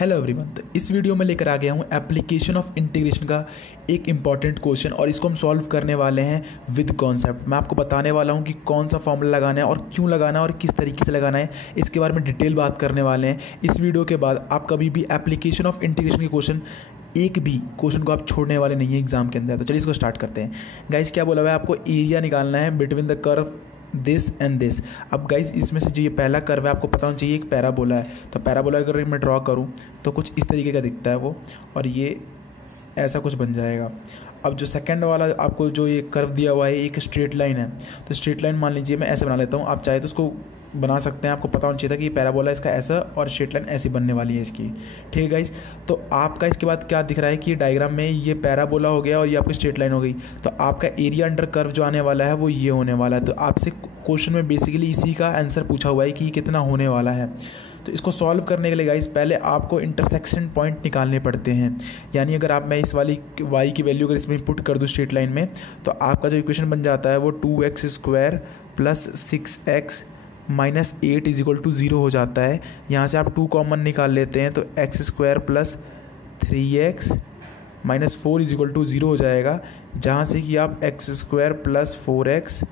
Hello everyone. तो इस video में लेकर आ गया हूँ एप्लीकेशन ऑफ इंटीग्रेशन का एक इम्पॉर्टेंट क्वेश्चन और इसको हम सॉल्व करने वाले हैं विद कॉन्सेप्ट। मैं आपको बताने वाला हूँ कि कौन सा फॉर्मूला लगाना है और क्यों लगाना है और किस तरीके से लगाना है, इसके बारे में डिटेल बात करने वाले हैं। इस वीडियो के बाद आप कभी भी एप्लीकेशन ऑफ इंटीग्रेशन के क्वेश्चन एक भी क्वेश्चन को आप छोड़ने वाले नहीं हैं एग्जाम के अंदर। तो चलिए इसको स्टार्ट करते हैं। गाइस क्या बोला हुआ है, आपको एरिया निकालना है between the curve this and this. अब गाइस इसमें से जो ये पहला कर्व है आपको पता होना चाहिए एक पैराबोला है। तो पैराबोला अगर मैं ड्रॉ करूँ तो कुछ इस तरीके का दिखता है वो, और ये ऐसा कुछ बन जाएगा। अब जो सेकंड वाला आपको जो ये कर्व दिया हुआ है एक स्ट्रेट लाइन है, तो स्ट्रेट लाइन मान लीजिए मैं ऐसे बना लेता हूँ, आप चाहे तो उसको बना सकते हैं। आपको पता होना चाहिए था कि ये पैराबोला इसका ऐसा और स्ट्रेट लाइन ऐसी बनने वाली है इसकी, ठीक है गाइस। तो आपका इसके बाद क्या दिख रहा है कि डायग्राम में ये पैराबोला हो गया और ये आपकी स्ट्रेट लाइन हो गई। तो आपका एरिया अंडर कर्व जो आने वाला है वो ये होने वाला है। तो आपसे क्वेश्चन में बेसिकली इसी का आंसर पूछा हुआ है कि कितना होने वाला है। तो इसको सॉल्व करने के लिए गाइस पहले आपको इंटरसेक्शन पॉइंट निकालने पड़ते हैं। यानी अगर आप मैं इस वाली y की वैल्यू अगर इसमें पुट कर दूँ स्ट्रेट लाइन में, तो आपका जो इक्वेशन बन जाता है वो 2x² plus 6x minus 8 is equal to 0 हो जाता है। यहाँ से आप 2 कॉमन निकाल लेते हैं तो x² plus 3x minus 4 is equal to 0 हो जाएगा, जहाँ से कि आप x² plus 4x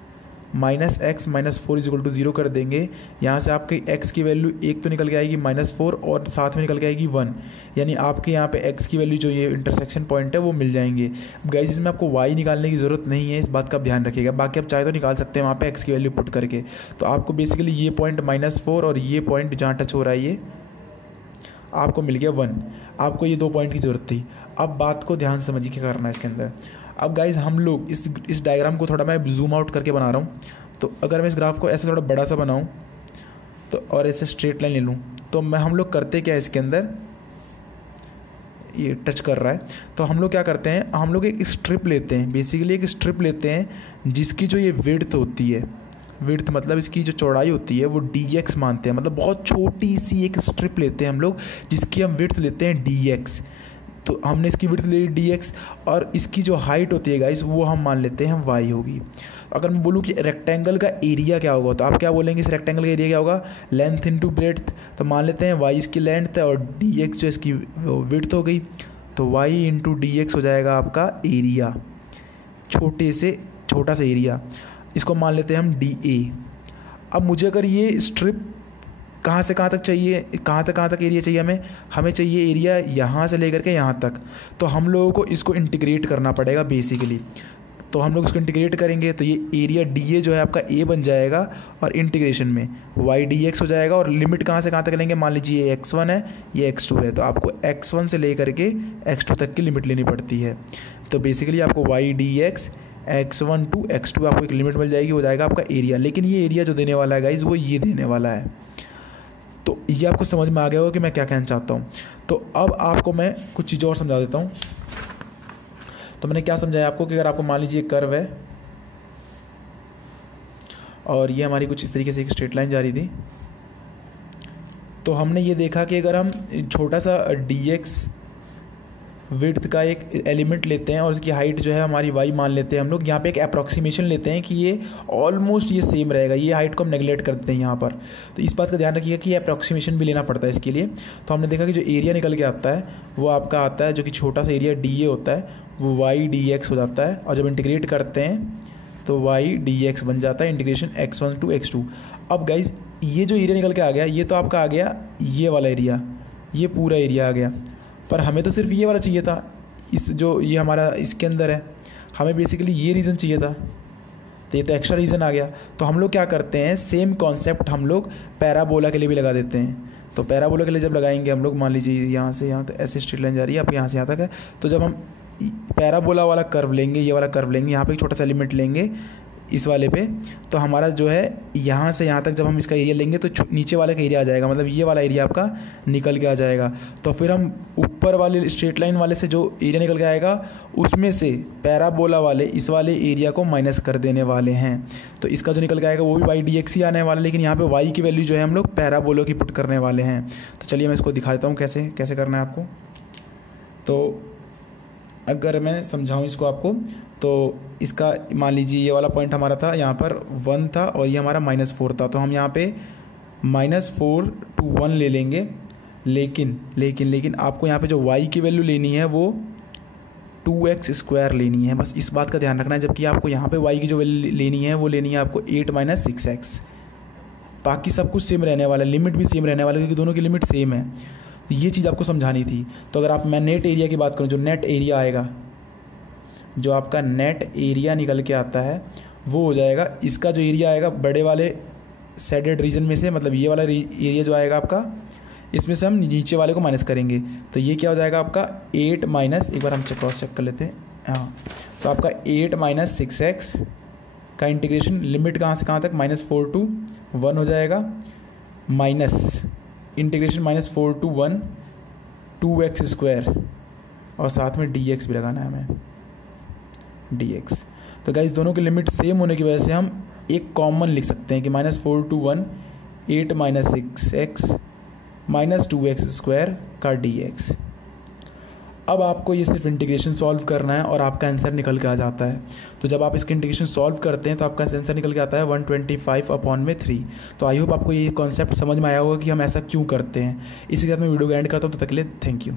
minus x minus 4 is equal to 0 कर देंगे। यहाँ से आपके x की वैल्यू एक तो निकल के आएगी -4 और साथ में निकल के आएगी 1, यानी आपके यहाँ पे x की वैल्यू जो ये इंटरसेक्शन पॉइंट है वो मिल जाएंगे। गाइस इसमें आपको y निकालने की ज़रूरत नहीं है, इस बात का ध्यान रखिएगा। बाकी आप चाहे तो निकाल सकते हैं वहाँ पे x की वैल्यू पुट करके। तो आपको बेसिकली ये पॉइंट -4 और ये पॉइंट जहाँ टच हो रहा है ये आपको मिल गया 1। आपको ये 2 पॉइंट की ज़रूरत थी। अब बात को ध्यान समझिए क्या करना है इसके अंदर। अब गाइस हम लोग इस डायग्राम को थोड़ा मैं जूम आउट करके बना रहा हूँ। तो अगर मैं इस ग्राफ को ऐसे थोड़ा बड़ा सा बनाऊँ तो और ऐसे स्ट्रेट लाइन ले लूँ, तो हम लोग करते क्या है इसके अंदर, ये टच कर रहा है तो हम लोग क्या करते हैं, हम लोग एक स्ट्रिप लेते हैं। बेसिकली एक स्ट्रिप लेते हैं जिसकी जो ये विड्थ होती है, विड्थ मतलब इसकी जो चौड़ाई होती है वो dx मानते हैं। मतलब बहुत छोटी सी एक स्ट्रिप लेते हैं हम लोग जिसकी हम विड्थ लेते हैं dx। तो हमने इसकी विड्थ ले ली dx और इसकी जो हाइट होती है गाइस वो हम मान लेते हैं y होगी। अगर मैं बोलूँ कि रेक्टेंगल का एरिया क्या होगा तो आप क्या बोलेंगे, इस रेक्टेंगल का एरिया क्या होगा, लेंथ इनटू ब्रेड्थ। तो मान लेते हैं y इसकी लेंथ है और dx जो इसकी विड्थ हो गई, तो y इंटू dx हो जाएगा आपका एरिया, छोटा सा एरिया। इसको मान लेते हैं हम dA। अब मुझे अगर ये स्ट्रिप कहाँ से कहाँ तक चाहिए, कहाँ तक एरिया चाहिए, हमें चाहिए एरिया यहाँ से लेकर के यहाँ तक। तो हम लोगों को इसको इंटीग्रेट करना पड़ेगा बेसिकली। तो हम लोग इसको इंटीग्रेट करेंगे तो ये एरिया dA जो है आपका a बन जाएगा और इंटीग्रेशन में y dx हो जाएगा। और लिमिट कहाँ से कहाँ तक लेंगे, मान लीजिए ये x1 है ये x2 है, तो आपको x1 से लेकर के x2 तक की लिमिट लेनी पड़ती है। तो बेसिकली आपको y dx x1 to x2 आपको एक लिमिट मिल जाएगी, हो जाएगा आपका एरिया। लेकिन ये एरिया जो देने वाला है गाइज वो ये देने वाला है। तो ये आपको समझ में आ गया होगा कि मैं क्या कहना चाहता हूँ। तो अब आपको मैं कुछ चीज़ें और समझा देता हूँ। तो मैंने क्या समझाया आपको कि अगर आपको मान लीजिए कर्व है और ये हमारी कुछ इस तरीके से एक स्ट्रेट लाइन जा रही थी, तो हमने ये देखा कि अगर हम छोटा सा dx विड्थ का एक एलिमेंट लेते हैं और इसकी हाइट जो है हमारी y मान लेते हैं हम लोग, यहाँ पे एक अप्रॉक्सीमेशन लेते हैं कि ये ऑलमोस्ट ये सेम रहेगा, ये हाइट को हम नेगलेक्ट करते हैं यहाँ पर। तो इस बात का ध्यान रखिएगा कि ये अप्रॉक्सीमेशन भी लेना पड़ता है इसके लिए। तो हमने देखा कि जो एरिया निकल के आता है वो आपका आता है, जो कि छोटा सा एरिया dA होता है वो y dx हो जाता है। और जब इंटीग्रेट करते हैं तो y dx बन जाता है इंटीग्रेशन x1 टू x2। अब गाइज ये जो एरिया निकल के आ गया ये तो आपका आ गया ये वाला एरिया, ये पूरा एरिया आ गया। पर हमें तो सिर्फ ये वाला चाहिए था, इस जो ये हमारा इसके अंदर है हमें बेसिकली ये रीज़न चाहिए था, तो ये तो एक्स्ट्रा रीज़न आ गया। तो हम लोग क्या करते हैं, सेम कॉन्सेप्ट हम लोग पैराबोला के लिए भी लगा देते हैं। तो पैराबोला के लिए जब लगाएंगे हम लोग, मान लीजिए यहाँ से यहाँ तक ऐसे स्ट्रेट लाइन जा रही है, आप यहाँ से यहाँ तक है, तो जब हम पैराबोला वाला कर्व लेंगे, ये वाला कर्व लेंगे, यहाँ पे एक छोटा सा एलिमेंट लेंगे इस वाले पे, तो हमारा जो है यहाँ से यहाँ तक जब हम इसका एरिया लेंगे तो नीचे वाले का एरिया आ जाएगा, मतलब ये वाला एरिया आपका निकल के आ जाएगा। तो फिर हम ऊपर वाले स्ट्रेट लाइन वाले से जो एरिया निकल के आएगा उसमें से पैराबोला वाले इस वाले एरिया को माइनस कर देने वाले हैं। तो इसका जो निकल के आएगा वो भी y dx ही आने वाला है, लेकिन यहाँ पे y की वैल्यू जो है हम लोग पैराबोला की पुट करने वाले हैं। तो चलिए मैं इसको दिखा देता हूँ कैसे करना है आपको। तो अगर मैं समझाऊँ इसको आपको, तो इसका मान लीजिए ये वाला पॉइंट हमारा था यहाँ पर 1 था और ये हमारा -4 था। तो हम यहाँ पे -4 to 1 ले लेंगे लेकिन आपको यहाँ पे जो y की वैल्यू लेनी है वो 2x² लेनी है, बस इस बात का ध्यान रखना है। जबकि आपको यहाँ पे y की जो वैल्यू लेनी है वो लेनी है आपको 8 - 6x। बाकी सब कुछ सेम रहने वाला है, लिमिट भी सेम रहने वाला है, क्योंकि दोनों की लिमिट सेम है। तो ये चीज़ आपको समझानी थी। तो अगर मैं नेट एरिया की बात करूँ, जो नेट एरिया आएगा, जो आपका नेट एरिया निकल के आता है वो हो जाएगा, इसका जो एरिया आएगा बड़े वाले शेडेड रीजन में से, मतलब ये वाला एरिया जो आएगा आपका, इसमें से हम नीचे वाले को माइनस करेंगे। तो ये क्या हो जाएगा आपका 8 - एक बार हम क्रॉस चेक कर लेते हैं। हाँ, तो आपका 8 - 6x का इंटीग्रेशन लिमिट कहाँ से कहाँ तक, -4 to 1 हो जाएगा, माइनस इंटीग्रेशन -4 to 1 2x² और साथ में dx भी लगाना है हमें, dx। तो गाइस दोनों की लिमिट सेम होने की वजह से हम एक कॉमन लिख सकते हैं कि -4 to 1 8 - 6x -2x² का dx। अब आपको ये सिर्फ इंटीग्रेशन सॉल्व करना है और आपका आंसर निकल के आ जाता है। तो जब आप इसके इंटीग्रेशन सॉल्व करते हैं तो आपका आंसर निकल के आता है 125/3। तो आई होप आपको ये कॉन्सेप्ट समझ में आया होगा कि हम ऐसा क्यों करते हैं। इसी के साथ मैं वीडियो को एंड करता हूँ, तो तक के लिए थैंक यू।